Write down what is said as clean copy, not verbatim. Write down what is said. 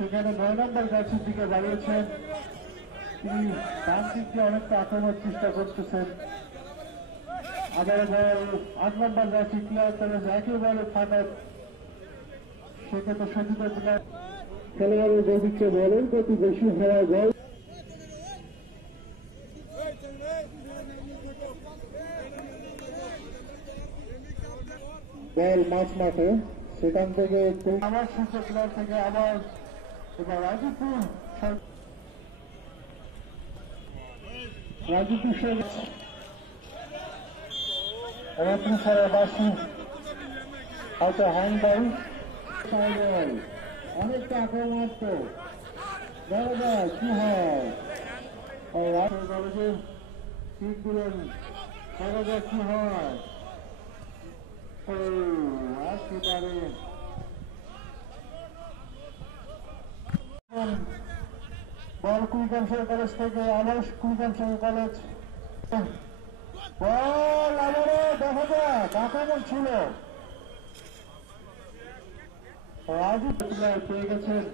সেখানে 9 নম্বর গাছের দিকে বাড়িয়েছেন, তিনি ডান দিক দিয়ে অনেকটা আক্রমণের চেষ্টা করতেছেন। আবার 8 নম্বর গাছে ক্লিয়ার করে একেবারে ফাটার, সেক্ষেত্রে সচিত খেলোয়াড়ের গতিকে বলের গতি বেশি হওয়া যায়। বল মাঝ মাঠে, সেখান থেকে আবার সূর্য প্লেয়ার থেকে আবার এবার রাজীবপুর বাসী হয়তো হ্যান্ডবল অনেকটা আক্রমণাত্মক। দেখা যায় কি হয়, ঠিক দিলেন, দেখা যায় কি হয়। একেবারে বল কুড়িগ্রাম কলেজ থেকে আবার কুড়িগ্রাম কলেজ, বল আবারও দেখা যাক আক্রমণ ছিল, রাজু পেয়ে গেছেন।